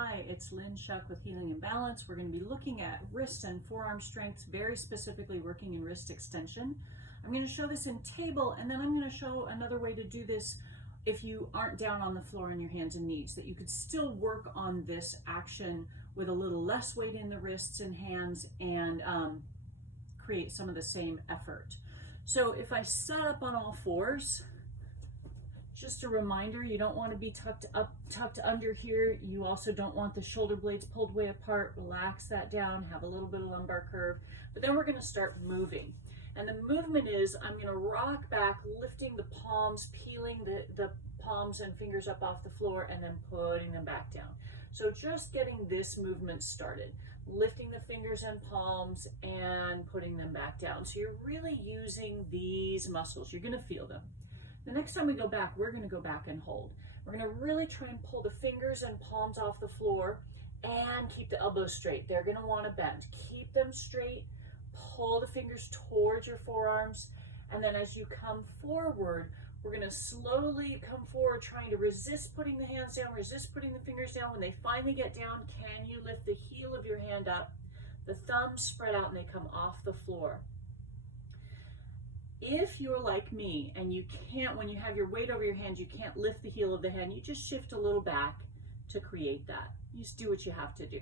Hi, it's Lynn Shuck with Healing and Balance. We're going to be looking at wrist and forearm strengths, very specifically working in wrist extension. I'm going to show this in table, and then I'm going to show another way to do this if you aren't down on the floor on your hands and knees, that you could still work on this action with a little less weight in the wrists and hands and create some of the same effort. So if I set up on all fours, just a reminder, you don't want to be tucked under here. You also don't want the shoulder blades pulled way apart. Relax that down, have a little bit of lumbar curve. But then we're going to start moving. And the movement is, I'm going to rock back, lifting the palms, peeling the palms and fingers up off the floor, and then putting them back down. So just getting this movement started, lifting the fingers and palms and putting them back down. So you're really using these muscles. You're going to feel them. The next time we go back, we're going to go back and hold. We're going to really try and pull the fingers and palms off the floor and keep the elbows straight. They're going to want to bend. Keep them straight. Pull the fingers towards your forearms. And then as you come forward, we're going to slowly come forward, trying to resist putting the hands down, resist putting the fingers down. When they finally get down, can you lift the heel of your hand up? The thumbs spread out and they come off the floor. If you're like me and you can't, when you have your weight over your hand, you can't lift the heel of the hand, you just shift a little back to create that. You just do what you have to do.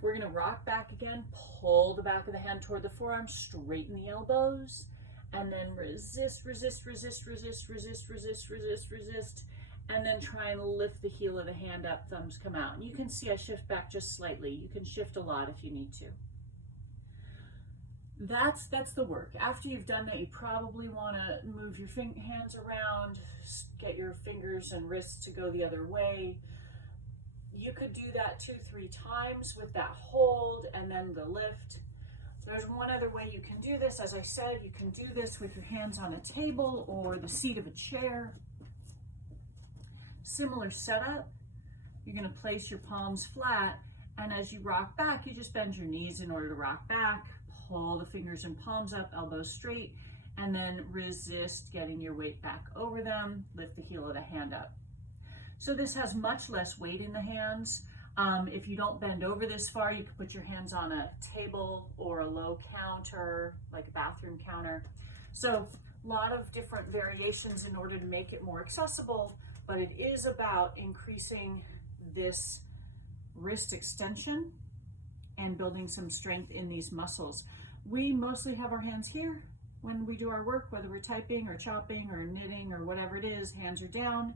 We're going to rock back again, pull the back of the hand toward the forearm, straighten the elbows, and then resist, resist, resist, resist, resist, resist, resist, resist, and then try and lift the heel of the hand up, thumbs come out. And you can see I shift back just slightly. You can shift a lot if you need to. That's the work. After you've done that, you probably want to move your hands around, get your fingers and wrists to go the other way. You could do that 2-3 times with that hold and then the lift. There's one other way you can do this. As I said, you can do this with your hands on a table or the seat of a chair. Similar setup. You're going to place your palms flat, and as you rock back, you just bend your knees in order to rock back. Pull the fingers and palms up, elbows straight, and then resist getting your weight back over them. Lift the heel of the hand up. So this has much less weight in the hands. If you don't bend over this far, you can put your hands on a table or a low counter, like a bathroom counter. So a lot of different variations in order to make it more accessible, but it is about increasing this wrist extension and building some strength in these muscles. We mostly have our hands here when we do our work, whether we're typing or chopping or knitting or whatever it is, hands are down.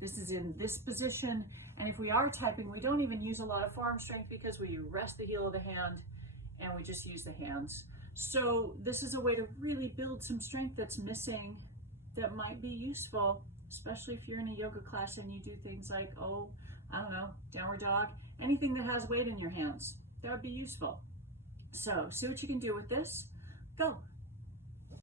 This is in this position. And if we are typing, we don't even use a lot of forearm strength because we rest the heel of the hand and we just use the hands. So this is a way to really build some strength that's missing that might be useful, especially if you're in a yoga class and you do things like, I don't know, downward dog, anything that has weight in your hands. That would be useful. So see what you can do with this. Go.